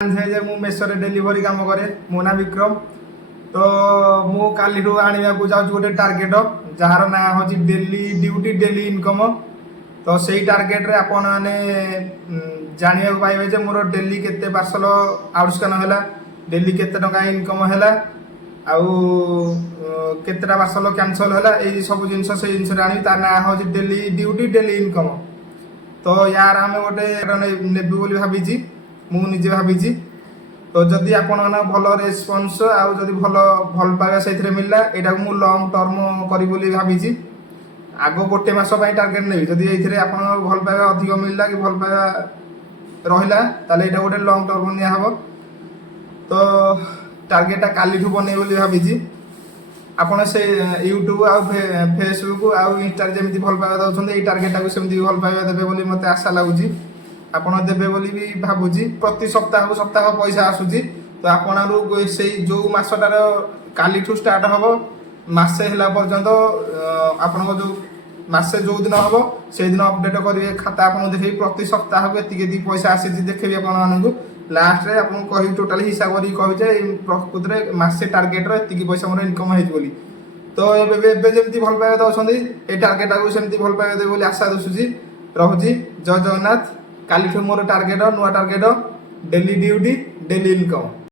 ମୁଁ ମେସୋରେ ଡେଲିଭରି କାମ କରେ। ମୋ ନାଁ ବିକ୍ରମ। ତ ମୁଁ କାଲିଠୁ ଆଣିବାକୁ ଯାଉଛି ଗୋଟେ ଟାର୍ଗେଟ ଯାହାର ନାଁ ହେଉଛି ଡେଲି ଡ୍ୟୁଟି ଡେଲି ଇନକମ୍। ତ ସେଇ ଟାର୍ଗେଟରେ ଆପଣମାନେ ଜାଣିବାକୁ ପାଇବେ ଯେ ମୋର ଡେଲି କେତେ ପାର୍ସଲ ଆଉଟସ୍କାନ ହେଲା, ଡେଲି କେତେ ଟଙ୍କା ଇନକମ୍ ହେଲା, ଆଉ କେତେଟା ପାର୍ସଲ କ୍ୟାନସଲ ହେଲା, ଏଇ ସବୁ ଜିନିଷ ସେଇ ଜିନିଷରେ ଆଣିବି। ତା ନାଁ ହେଉଛି ଡେଲି ଡ୍ୟୁଟି ଡେଲି ଇନକମ୍। ତ ୟାର ଆମେ ଗୋଟେ ନେବି ବୋଲି ଭାବିଛି, ମୁଁ ନିଜେ ଭାବିଛି। ତ ଯଦି ଆପଣମାନଙ୍କ ଭଲ ରେସ୍ପନ୍ସ ଆଉ ଯଦି ଭଲ ପାଇବା ସେଇଥିରେ ମିଳିଲା, ଏଇଟାକୁ ମୁଁ ଲଙ୍ଗ ଟର୍ମ କରିବି ବୋଲି ଭାବିଛି। ଆଗ ଗୋଟେ ମାସ ପାଇଁ ଟାର୍ଗେଟ ନେବି। ଯଦି ଏଇଥିରେ ଆପଣଙ୍କ ଭଲ ପାଇବା ଅଧିକ ମିଳିଲା କି ଭଲ ପାଇବା ରହିଲା, ତାହେଲେ ଏଇଟା ଗୋଟେ ଲଙ୍ଗ ଟର୍ମ ନିଆହେବ। ତ ଟାର୍ଗେଟଟା କାଲିଠୁ ବନେଇବି ବୋଲି ଭାବିଛି। ଆପଣ ସେ ୟୁଟ୍ୟୁବ ଆଉ ଫେସବୁକ୍ ଆଉ ଇନଷ୍ଟାରେ ଯେମିତି ଭଲ ପାଇବା ଦେଉଛନ୍ତି, ଏଇ ଟାର୍ଗେଟଟାକୁ ସେମିତି ଭଲ ପାଇବା ଦେବେ ବୋଲି ମୋତେ ଆଶା ଲାଗୁଛି। ଆପଣ ଦେବେ ବୋଲି ବି ଭାବୁଛି। ପ୍ରତି ସପ୍ତାହକୁ ସପ୍ତାହ ପଇସା ଆସୁଛି। ତ ଆପଣଙ୍କୁ ସେଇ ଯେଉଁ ମାସଟାର କାଲିଠୁ ଷ୍ଟାର୍ଟ ହେବ, ମାସେ ହେଲା ପର୍ଯ୍ୟନ୍ତ ଆପଣଙ୍କ ଯେଉଁ ମାସେ ଯେଉଁ ଦିନ ହେବ ସେଇଦିନ ଅପଡେଟ୍ କରିବେ ଖାତା। ଆପଣଙ୍କୁ ଦେଖେଇବି ପ୍ରତି ସପ୍ତାହକୁ ଏତିକି ଏତିକି ପଇସା ଆସିଛି ଦେଖେଇବି ଆପଣମାନଙ୍କୁ। ଲାଷ୍ଟରେ ଆପଣଙ୍କୁ କହିବି ଟୋଟାଲି ହିସାବ କରିକି କହିବି ଯେ ପ୍ରକୃତରେ ମାସେ ଟାର୍ଗେଟର ଏତିକି ପଇସା ମୋର ଇନକମ୍ ହେଇଛି ବୋଲି। ତ ଏବେ ଯେମିତି ଭଲ ପାଇବା ଦେଉଛନ୍ତି, ଏଇ ଟାର୍ଗେଟଟାକୁ ସେମିତି ଭଲ ପାଇବା ଦେବେ ବୋଲି ଆଶା ରହୁଛି। ଜୟ ଜଗନ୍ନାଥ। କାଲିଠୁ ମୋର ଟାର୍ଗେଟ, ନୂଆ target, daily duty daily income.